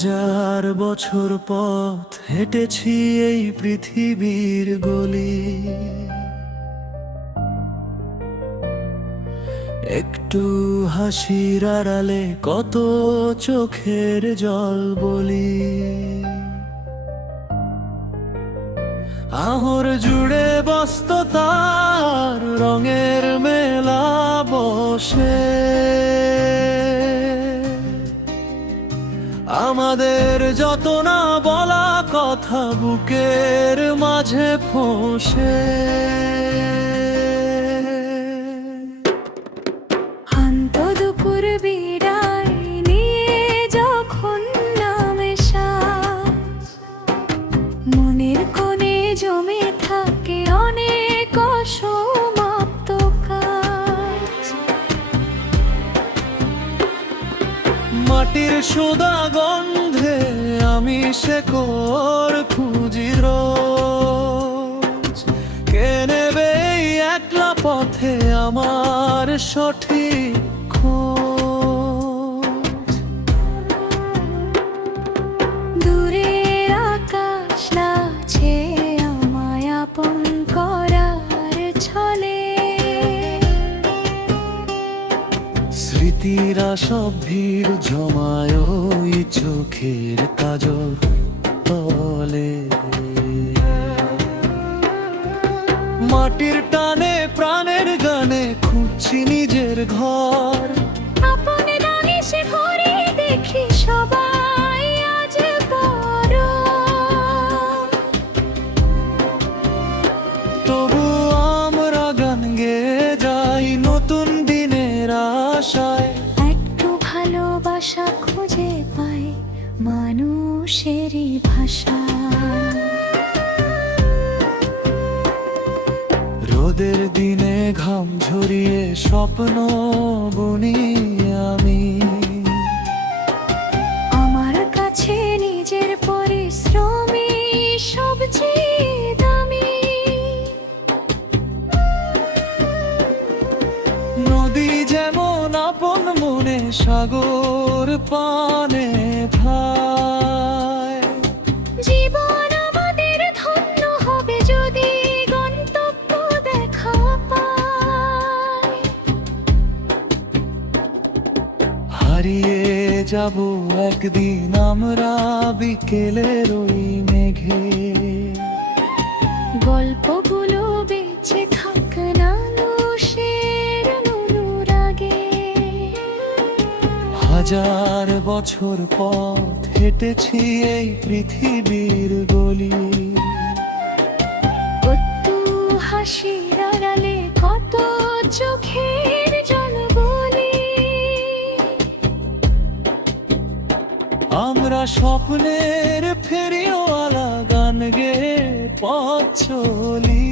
হাজার বছর পথ হেঁটেছি এই পৃথিবীর গলি, একটু হাসির আড়ালে কত চোখের জল বলি। আহর জুড়ে ব্যস্ততার রঙের মেলা বসে, আমাদের যত না বলা কথা বুকের মাঝে ফোঁসে। দুপুর বিদায় নিয়ে যখন নামে শ্বাস, মনের কোণে জমে থাকে অনেক অসমাপ্ত কাজ। মাটির সোদা গন্ধে আমি শেকড় খুঁজি রোজ, কে নেবে এই একলা পথে আমার সঠিক খোঁজ। দূরের আকাশ লাগছে আমায় আপন করার ছলে, স্মৃতিরা সব ভিড় জমায় ওই চোখের কাজল তলে। মাটির টানে প্রাণের গানে খুঁজছি নিজের ঘর, আপনে দাঁড়িয়ে সে ঘরে দেখি সবাই আজ বড়। তবু আমরা গান গেয়ে যাই নতুন দিনের আশায়। একটু ভালোবাসা খুঁজে পাই মানুষেরই ভাষা। রোদের দিনে ঘাম ঝরিয়ে স্বপ্ন বুনি আমি, আমার কাছে নিজের পরিশ্রমী সবচেয়ে দামি। নদী যেমন আপন মনে সাগর পানে ভাই, জীবন আমাদের ধন্য হবে যদি গন্তব্য দেখা পায়। হারিয়ে যাব একদিন আমরা বিকেলের ওই মেঘে, গল্পগুলো বেঁচে থাক মানুষের অনুরাগে। হাজার বছর পথ হেঁটেছি এই পৃথিবীর গলি, কত হাসির আড়ালে কত চোখের জল বলি। আমরা স্বপ্নের ফেরিওয়ালা গান গেয়ে পথ চলি।